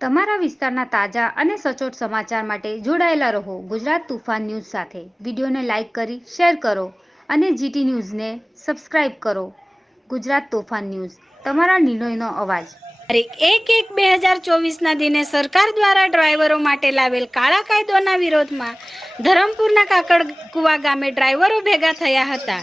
તમારા વિસ્તારના તાજા અને સચોટ સમાચાર માટે જોડાયેલા રહો ગુજરાત તુફાન ન્યૂઝ સાથે. વિડીયોને લાઇક કરી, શેર કરો અને જીટી ન્યૂઝને સબસ્ક્રાઇબ કરો. ગુજરાત તોફાન ન્યૂઝ, તમારા નિર્ણયનો અવાજ. તારીખ એક એક બે હજાર ચોવીસના દિને સરકાર દ્વારા ડ્રાઈવરો માટે લાવેલ કાળા કાયદોના વિરોધમાં ધરમપુરના કાકડકુવા ગામે ડ્રાઈવરો ભેગા થયા હતા.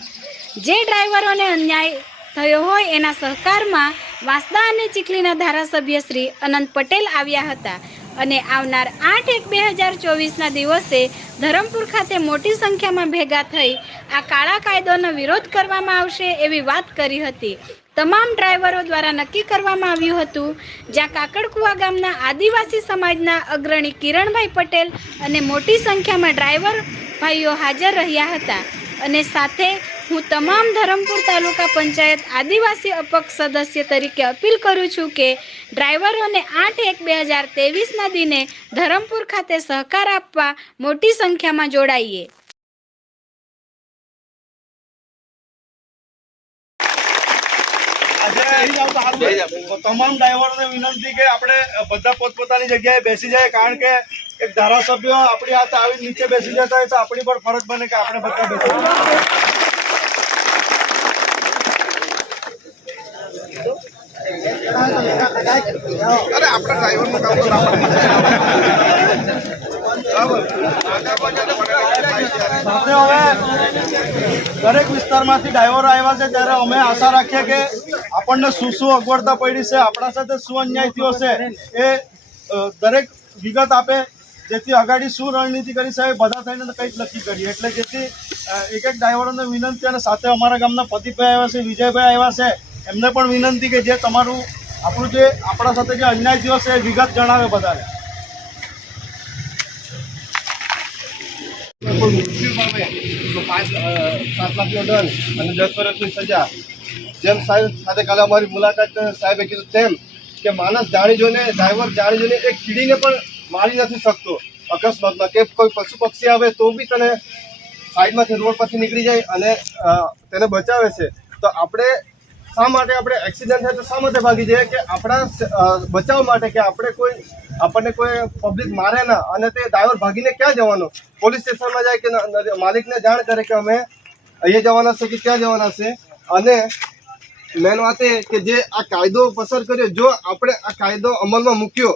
જે ડ્રાઈવરોને અન્યાય થયો હોય એના સહકારમાં વાંસદા અને ચીખલીના ધારાસભ્ય શ્રી અનંત પટેલ આવ્યા હતા અને આવનાર આઠ એક બે હજાર ચોવીસના દિવસે ધરમપુર ખાતે મોટી સંખ્યામાં ભેગા થઈ આ કાળા કાયદોનો વિરોધ કરવામાં આવશે એવી વાત કરી હતી. તમામ ડ્રાઈવરો દ્વારા નક્કી કરવામાં આવ્યું હતું, જ્યાં કાકડકુવા ગામના આદિવાસી સમાજના અગ્રણી કિરણભાઈ પટેલ અને મોટી સંખ્યામાં ડ્રાઈવર ભાઈઓ હાજર રહ્યા હતા અને સાથે હું તમામ ધરમપુર તાલુકા પંચાયત આદિવાસી અપક્ષ સદસ્ય તરીકે અપીલ કરું છું કે ડ્રાઈવરોને આઠ એક બે હજાર તેવીસના દિને ધરમપુર ખાતે સહકાર આપવા મોટી સંખ્યામાં જોડાઈએ. તમામ ડ્રાઈવરોને વિનંતી કે આપણે બધા પોતપોતાની જગ્યાએ બેસી જાય કારણ કે એક ધારાસભ્ય આપણી હાથ આવી નીચે બેસી જતા હોય તો આપણી પર ફરજ બને કે આપણે બધા બેસી અરે, આપણા ડ્રાઈવરનું કામ તો હવે દરેક વિસ્તારમાંથી ડ્રાઈવરો આવ્યા છે, ત્યારે અમે આશા રાખીએ કે આપણને શું શું અગવડતા પડી છે, આપણા સાથે શું અન્યાય થયો છે, એ દરેક વિગત આપે. જેથી અગાડી શું રણનીતિ કરી એ બધા થઈને કંઈક નક્કી કરીએ. એટલે જેથી એક એક ડ્રાઈવરોને વિનંતી અને સાથે અમારા ગામના પતિભાઈ આવ્યા છે, વિજયભાઈ આવ્યા છે, એમને પણ વિનંતી કે જે તમારું આપણું જે આપણા સાથે જે અન્યાય થયો છે એ વિગત જણાવે બધાને કોઈ મૃત્યુ પાંચ સાત લાખનો દંડ અને દસ વર્ષની સજા. જેમ સાહેબ સાથે કાલે અમારી મુલાકાત સાહેબે કીધું તેમ કે માણસ જાણી ડ્રાઈવર જાણી એક કીડીને પણ મારી નથી શકતો. અકસ્માતમાં કે કોઈ પશુ પક્ષી આવે તો બી તને સાઈડમાંથી રોડ પરથી નીકળી જાય અને તેને બચાવે છે. તો આપણે શા માટે આપણે એક્સિડન્ટ થાય તો શા માટે ભાગી જઈએ? કે આપણા બચાવ માટે કે આપણે કોઈ, આપણને કોઈ પબ્લિક મારે ના અને તે ડ્રાઈવર ભાગીને ક્યાં જવાનો? પોલીસ સ્ટેશનમાં જાય કે માલિકને જાણ કરે કે અમે અહીંયા જવાના છે કે ક્યાં જવાના છે? અને મેન વાત એ કે જે આ કાયદો પસાર કર્યો, જો આપણે આ કાયદો અમલમાં મૂક્યો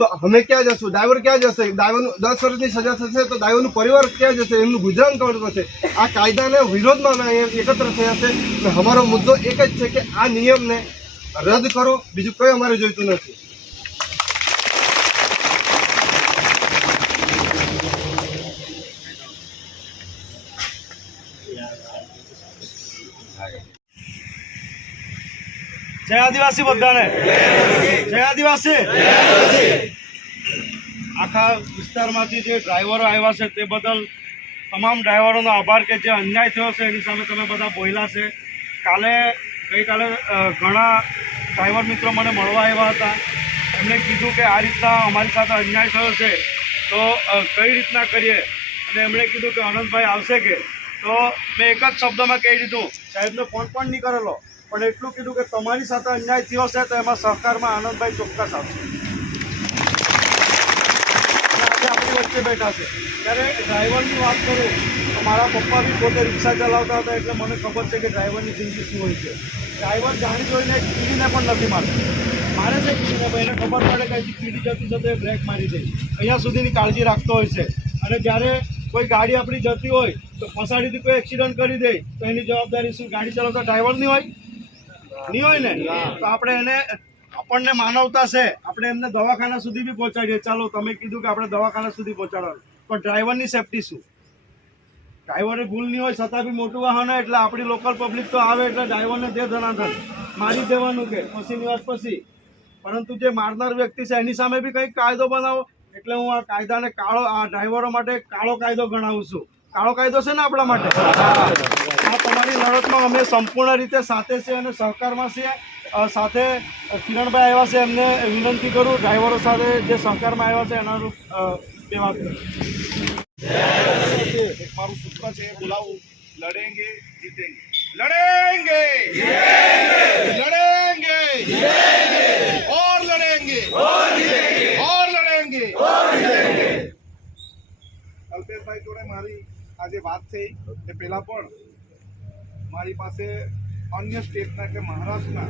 તો અમે ક્યાં જશું? ડ્રાઈવર ક્યાં જશે? ડ્રાઈવરનું દસ વર્ષની સજા થશે તો ડ્રાઈવરનું પરિવાર ક્યાં જશે? એમનું ગુજરાન કોણ થશે આ કાયદાના વિરોધમાં એકત્ર થયા છે અને અમારો મુદ્દો એક જ છે કે આ નિયમને રદ કરો, બીજું કંઈ અમારે જોઈતું નથી. જય આદિવાસી બધાને. જય આદિવાસી. આખા વિસ્તારમાંથી જે ડ્રાઈવરો આવ્યા છે તે બદલ તમામ ડ્રાઈવરોનો આભાર કે જે અન્યાય થયો છે એની સામે તમે બધા બોલ્યા છે. કાલે ગઈકાલે ઘણા ડ્રાઈવર મિત્રો મને મળવા આવ્યા હતા. એમણે કીધું કે આ રીતના અમારી સાથે અન્યાય થયો છે. તો કઈ રીતના કરીએ? અને એમણે કીધું કે અનંતભાઈ આવશે કે? તો મેં એક જ શબ્દમાં કહી દીધું. સાહેબને ફોન પણ નહીં કરેલો. પણ એટલું કીધું કે તમારી સાથે અન્યાય થયો છે તો એમાં સહકારમાં આનંદભાઈ ચોક્કસ આવશે. આજે આપણી વચ્ચે બેઠા છે. ત્યારે ડ્રાઈવરની વાત કરું, તો મારા પપ્પા બી પોતે રિક્ષા ચલાવતા હતા એટલે મને ખબર છે કે ડ્રાઈવરની જિંદગી શું હોય છે. ડ્રાઈવર જાણી જોઈને કીડીને પણ નથી મારતો. મારે છે કીડીને ભાઈ એને ખબર પડે કે અહીંથી કીડી જતી જતી એ બ્રેક મારી દે. અહીંયા સુધીની કાળજી રાખતો હોય છે. અને જ્યારે કોઈ ગાડી આપણી જતી હોય, તો ફસાડીથી કોઈ એક્સિડન્ટ કરી દે, તો એની જવાબદારી શું? ગાડી ચલાવતા ડ્રાઈવરની હોય? નહીં હોય ને તો આપણે એને આપણને માનવતા છે. આપણે એમને દવાખાના સુધી બી પહોંચાડીએ. ચાલો તમે કીધું કે આપણે દવાખાના સુધી પહોંચાડવાનું. પણ ડ્રાઈવરની સેફટી શું? ડ્રાઈવરે ભૂલ નહીં હોય છતાં બી મોટું વાહન એટલે આપણી લોકલ પબ્લિક તો આવે એટલે ડ્રાઈવરને દે ધનાધન. મારી દેવાનું કે પછીની વાત પછી. પરંતુ જે મારનાર વ્યક્તિ છે એની સામે બી કંઈક કાયદો બનાવો. એટલે હું આ કાયદાને કાળો આ ડ્રાઈવરો માટે કાળો કાયદો ગણાવું છું. કાળો કાયદો છે ને આપણા માટે? આ તમારી લડતમાં અમે સંપૂર્ણ રીતે સાથે છે અને સહકારમાં છીએ. સાથે કિરણભાઈ આવ્યા છે એમને વિનંતી કરું, ડ્રાઈવરો સાથે જે સહકારમાં આવ્યા છે એના એનાનું સેવા એક મારું સૂત્ર છે, બોલાવું. લડેંગે, જીતેંગે. લડેંગે! લડેંગે! और लड़ेंगे और लड़ेंगे અલ્પેશભાઈ જોડે મારી આજે વાત થઈ, એ પહેલાં પણ મારી પાસે અન્ય સ્ટેટના કે મહારાષ્ટ્રના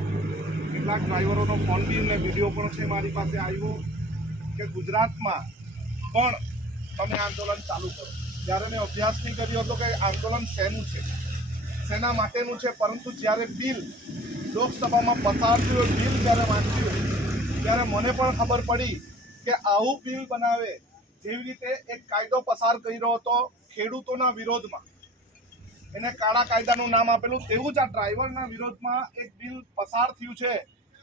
કેટલાક ડ્રાઈવરોનો ફોન બી ને વીડિયો પણ છે મારી પાસે આવ્યો કે ગુજરાતમાં પણ તમે આંદોલન ચાલુ કરો. જ્યારે મેં અભ્યાસ નહીં કર્યો હતો કે આંદોલન શેનું છે? શેના માટેનું છે? પરંતુ જ્યારે બિલ, લોકસભામાં પસાર થયું, બિલ જ્યારે વાંચ્યું, ત્યારે મને પણ ખબર પડી કે આવું બિલ બનાવે. જેવી રીતે એક કાયદો પસાર કર્યો હતો ખેડૂતોના વિરોધમાં. એને કાળા કાયદાનું નામ આપેલું. તેવું જ આ ડ્રાઈવરના વિરોધમાં એક બિલ પસાર થયું છે.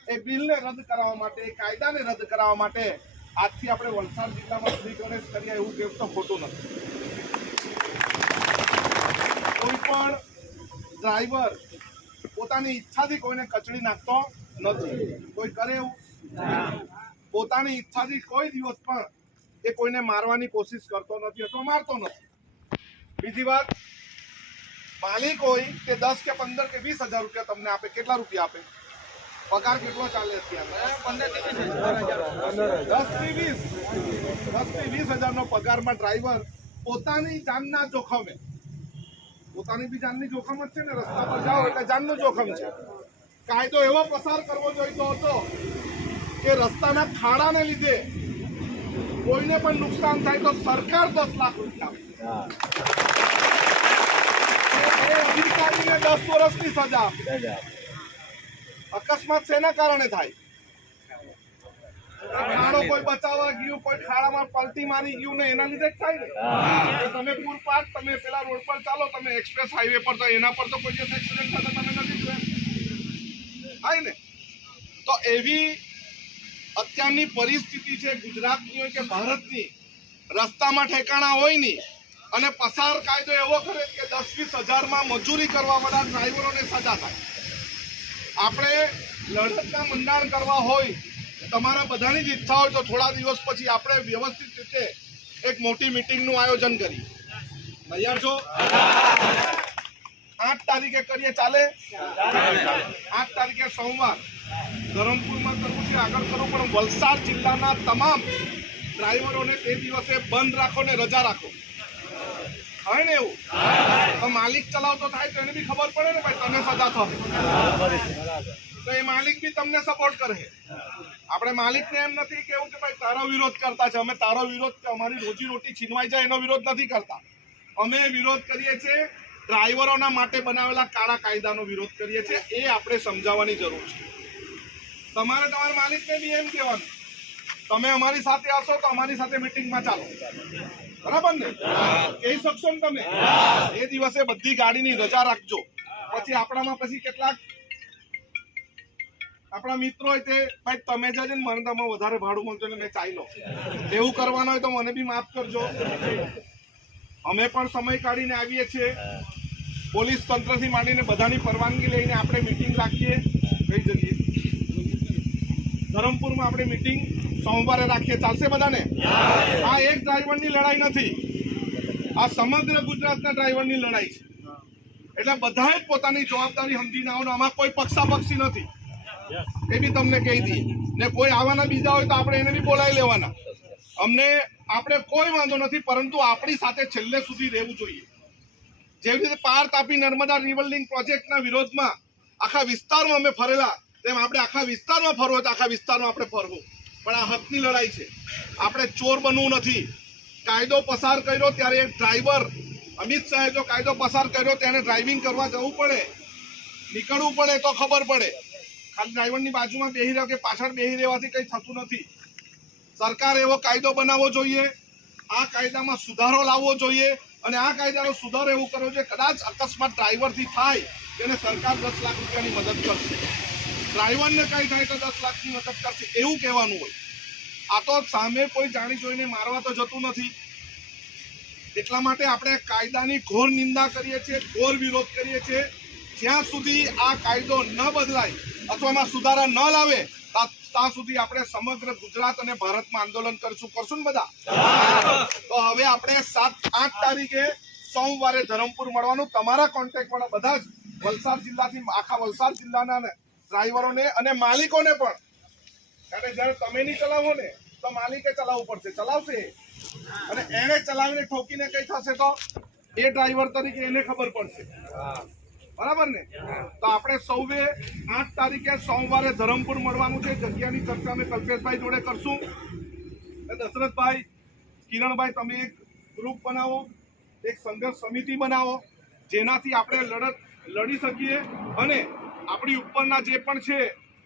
એ બિલને રદ કરાવવા માટે, એ કાયદાને રદ કરાવવા માટે આજથી આપણે વલસાડ જિલ્લામાં શ્રી ગણેશ કરીએ એવું કેવું તો ખોટું નથી. કોઈ પણ ડ્રાઈવર પોતાની ઈચ્છાથી કોઈને કચડી નાખતો નથી. કોઈ કરે એવું? પોતાની ઈચ્છાથી કોઈ દિવસ પણ એ કોઈને મારવાની કોશિશ કરતો નથી અથવા મારતો નથી. બીજી વાત માલિક હોય તે દસ કે પંદર કે વીસ હજાર રૂપિયા તમને આપે કેટલા રૂપિયા આપે? પગાર કેટલો ચાલે અત્યારે? દસથી વીસ? દસથી વીસ હજારનો પગારમાં ડ્રાઈવર પોતાની જાનના જોખમે. પોતાની બી જાનની જોખમ જ છે ને રસ્તા પર જાઓ એટલે જાનનું જોખમ છે. કાયદો એવો પસાર કરવો જોઈતો હતો કે રસ્તાના ખાડાને લીધે કોઈને પણ નુકસાન થાય તો સરકાર દસ લાખ રૂપિયા આપે. દસ વર્ષની સજા. અકસ્માત શેના કારણે થાય? ખાડો કોઈ બચાવવા ગયું કોઈ ખાડામાં પલટી મારી ગયું ને એના લીધે જ થાય ને? તમે પૂરપાટ તમે પેલા રોડ પર ચાલો તમે એક્સપ્રેસ હાઈવે પર તો એના પર તો કોઈ દિવસ એક્સિડન્ટ થતા તમે નથી થાય ને? તો એવી અત્યારની પરિસ્થિતિ છે ગુજરાતની હોય કે ભારતની રસ્તામાં ઠેકાણા હોય નહીં અને પસાર કાયદો એવો કરે કે દસ વીસ હજારમાં મજૂરી કરવા વાળા ડ્રાઈવરોને સજા થાય. આપણે લડતના મંડાણ કરવા હોય, તમારા બધાની જ ઈચ્છા હોય તો થોડા દિવસ પછી આપણે વ્યવસ્થિત રીતે એક મોટી મીટિંગનું આયોજન કરીએ તૈયાર છો? આઠ તારીખે કરીએ ચાલે? આઠ તારીખે સોમવાર. ધરમપુરમાં કરવું છે આગળ કરવું પણ વલસાડ જિલ્લાના તમામ ડ્રાઈવરોને તે દિવસે બંધ રાખો ને રજા રાખો. હોય ને એવું? તો માલિક ચલાવતો થાય તો એને બી ખબર પડે ને ભાઈ તને સજા થશે તો એ માલિક બી તમને સપોર્ટ કરે. આપણે માલિકને એમ નથી કેવું કે ભાઈ તારો વિરોધ કરતા છે. અમે તારો વિરોધ અમારી રોજી રોટી છીનવાઈ જાય એનો વિરોધ નથી કરતા. અમે વિરોધ કરીએ છીએ, ડ્રાઈવરોના માટે બનાવેલા કાળા કાયદાનો વિરોધ કરીએ છીએ. એ આપણે સમજાવવાની જરૂર છે. તમારે તમારા માલિકને બી એમ કહેવાનું. તમે અમારી સાથે આવશો તો અમારી સાથે મિટિંગમાં ચાલો. બરાબર ને? કહી શકશો ને તમે? એ દિવસે બધી ગાડીની રજા રાખજો. પછી આપણામાં પછી કેટલાક આપણા મિત્રો હોય તે, ભાઈ, તમે જજો ને મને તમે વધારે ભાડું મળજો ને મેં ચાઈ એવું કરવાનું હોય તો મને બી માફ કરજો. અમે પણ સમય કાઢીને આવીએ છીએ. પોલીસ તંત્રથી માંડીને બધાની પરવાનગી લઈને આપણે મિટિંગ રાખીએ. કઈ જગ્યાએ? ધરમપુરમાં આપણે મિટિંગ સોમવારે રાખીએ. ચાલશે બધાને? આ એક ડ્રાઈવરની લડાઈ નથી. આ સમગ્ર ગુજરાતના ડ્રાઈવરની લડાઈ છે. એટલે બધાએ જ પોતાની જવાબદારી સમજીને આવવાનું. આમાં કોઈ પક્ષાપક્ષી નથી. એ બી તમને કહી દઈએ. ને કોઈ આવવાના બીજા હોય તો આપણે એને બી બોલાવી લેવાના. અમને, આપણે કોઈ વાંધો નથી, પરંતુ આપણી સાથે છેલ્લે સુધી રહેવું જોઈએ. જેવી રીતે પાર તાપી નર્મદા રિવરલિંગ પ્રોજેક્ટના વિરોધમાં આખા વિસ્તારમાં અમે ફરેલા, તેમ આપણે આખા વિસ્તારમાં ફરવો તો આખા વિસ્તારમાં આપણે ફરવું. પણ આ હકની લડાઈ છે. આપણે ચોર બનવું નથી. કાયદો પસાર કર્યો ત્યારે ડ્રાઈવર, અમિત શાહે જો કાયદો પસાર કર્યો તેને ડ્રાઇવિંગ કરવા જવું પડે. નીકળવું પડે તો ખબર પડે. ખાલી ડ્રાઈવરની બાજુમાં બેહી રહ્યો કે પાછળ બેહી રહેવાથી કંઈ થતું નથી. સરકાર એવો કાયદો બનાવવો જોઈએ. આ કાયદામાં સુધારો લાવવો જોઈએ અને આ કાયદાનો સુધારો એવું કરવો જોઈએ. કદાચ અકસ્માત ડ્રાઈવરથી થાય, તેને સરકાર દસ લાખ રૂપિયાની મદદ કરશે. ડ્રાઈવરને કંઈ થાય તો દસ લાખની મદદ કરશે, એવું કહેવાનું હોય. આ તો સામે કોઈ જાણી જોઈને મારવા તો જતું નથી. એટલા માટે આપણે કાયદાની ઘોર નિંદા કરીએ છીએ, ઘોર વિરોધ કરીએ છીએ. જ્યાં સુધી આ કાયદો ન બદલાય અથવા એમાં સુધારા ન લાવે ત્યાં સુધી આપણે સમગ્ર ગુજરાત અને ભારતમાં આંદોલન કરીશું. કરશું ને બધા? તો હવે આપણે સાત, આઠ તારીખે સોમવારે ધરમપુર મળવાનું. તમારા કોન્ટેક્ટ વાળા બધા જ વલસાડ જિલ્લાથી, આખા વલસાડ જિલ્લાના ડ્રાઈવરોને અને માલિકોને પણ. કારણ જ્યારે તમે નહીં ચલાવો ને, તો માલિકે ચલાવવું પડશે. ચલાવશે. અને એને ચલાવીને ઠોકીને કઈ થશે તો? એ ડ્રાઈવર તરીકે એને ખબર પડશે. બરાબર ને? તો આપણે સૌએ આઠ તારીખે સોમવારે ધરમપુર મળવાનું છે. જગ્યાની ચર્ચા અમે કલ્પેશભાઈ જોડે કરશું. દશરથભાઈ, કિરણભાઈ, તમે એક ગ્રુપ બનાવો, એક સંઘર્ષ સમિતિ બનાવો, જેનાથી આપણે લડત લડી શકીએ. અને આપણી ઉપરના જે પણ છે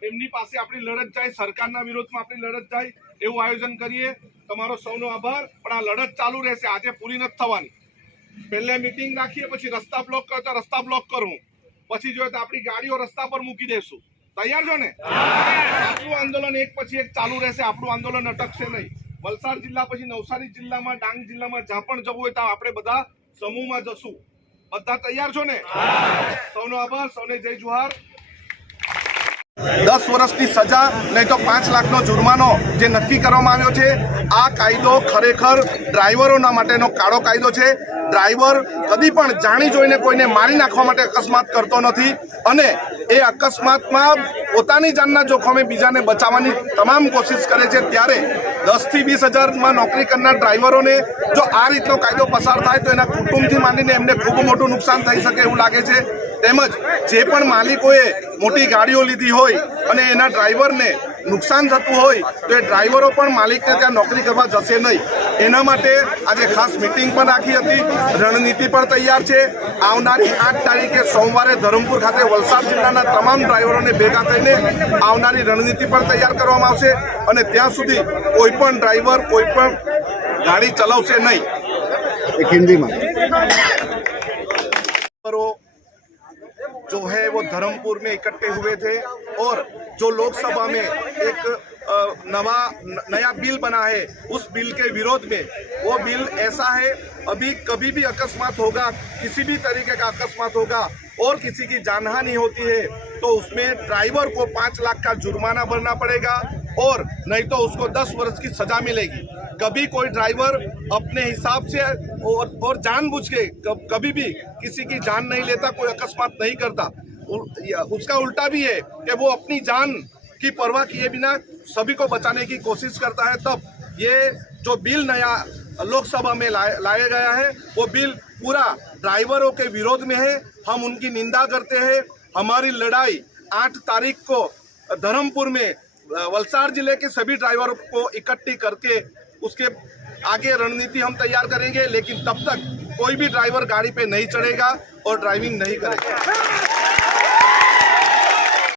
એમની પાસે આપણી લડત જાય સરકારના વિરોધમાં આપણી લડત જાય એવું આયોજન કરીએ. તમારો સૌનો આભાર. પણ આ લડત ચાલુ રહેશે. આજે પૂરી નથી થવાની. પહેલે મિટિંગ રાખીએ પછી રસ્તા બ્લોક કરતા રસ્તા બ્લોક કરું. પછી જોઈએ તો આપણી ગાડીઓ રસ્તા પર મૂકી દેશું. તૈયાર છો ને? આપણું આંદોલન એક પછી એક ચાલુ રહેશે. આપણું આંદોલન અટકશે નહીં. વલસાડ જિલ્લા પછી નવસારી જિલ્લામાં ડાંગ જિલ્લામાં જ્યાં પણ જવું હોય ત્યાં આપણે બધા સમૂહમાં જશું. બધા તૈયાર છો ને? સૌનો આભાર. સૌને જય જુહાર. દસ વર્ષની સજા, નહીં તો પાંચ લાખનો જુર્માનો જે નક્કી કરવામાં આવ્યો છે, આ કાયદો ખરેખર ડ્રાઈવરોના માટેનો કાળો કાયદો છે. ડ્રાઈવર કદી પણ જાણી જોઈને કોઈને મારી નાખવા માટે અકસ્માત કરતો નથી અને એ અકસ્માતમાં પોતાની જાનના જોખમે બીજાને બચાવવાની તમામ કોશિશ કરે છે. ત્યારે દસથી વીસ હજારમાં નોકરી કરનાર ડ્રાઈવરોને જો આ રીતનો કાયદો પસાર થાય તો એના કુટુંબથી માંડીને એમને ખૂબ મોટું નુકસાન થઈ શકે એવું લાગે છે. તેમજ જે પણ માલિકોએ મોટી ગાડીઓ લીધી હોય અને એના ડ્રાઈવરને નુકસાન થતું હોય તો એ ડ્રાઈવરો પણ માલિકને ત્યાં નોકરી કરવા જશે નહીં એના માટે આજે ખાસ મિટિંગ પણ રાખી હતી રણનીતિ પણ તૈયાર છે આવનારી આઠ તારીખે સોમવારે ધરમપુર ખાતે વલસાડ જિલ્લાના તમામ ડ્રાઈવરોને ભેગા થઈને આવનારી રણનીતિ પણ તૈયાર કરવામાં આવશે અને ત્યાં સુધી કોઈ પણ ડ્રાઈવર કોઈ પણ ગાડી ચલાવશે નહીં એક હિન્દીમાં पर जो है वो धर्मपुर में इकट्ठे हुए थे और जो लोकसभा में एक नवा नया बिल बना है उस बिल के विरोध में वो बिल ऐसा है अभी कभी भी अकस्मात होगा किसी भी तरीके का अकस्मात होगा और किसी की जानहानि होती है तो उसमें ड्राइवर को पाँच लाख का जुर्माना भरना पड़ेगा और नहीं तो उसको दस वर्ष की सजा मिलेगी। कभी कोई ड्राइवर अपने हिसाब से और, और जानबूझ के कभी भी किसी की जान नहीं लेता कोई अकस्मात नहीं करता उसका उल्टा भी है कि वो अपनी जान की परवाह किए बिना सभी को बचाने की कोशिश करता है। तब ये जो बिल नया लोकसभा में लाए- लाया गया है, वो बिल पूरा ड्राइवरों के विरोध में है। हम उनकी निंदा करते हैं। हमारी लड़ाई आठ तारीख को धर्मपुर में वलसाड़ ज़िले के सभी ड्राइवरों को इकट्ठी करके उसके आगे रणनीति हम तैयार करेंगे, लेकिन तब तक कोई भी ड्राइवर गाड़ी पे नहीं चढ़ेगा और ड्राइविंग नहीं करेगा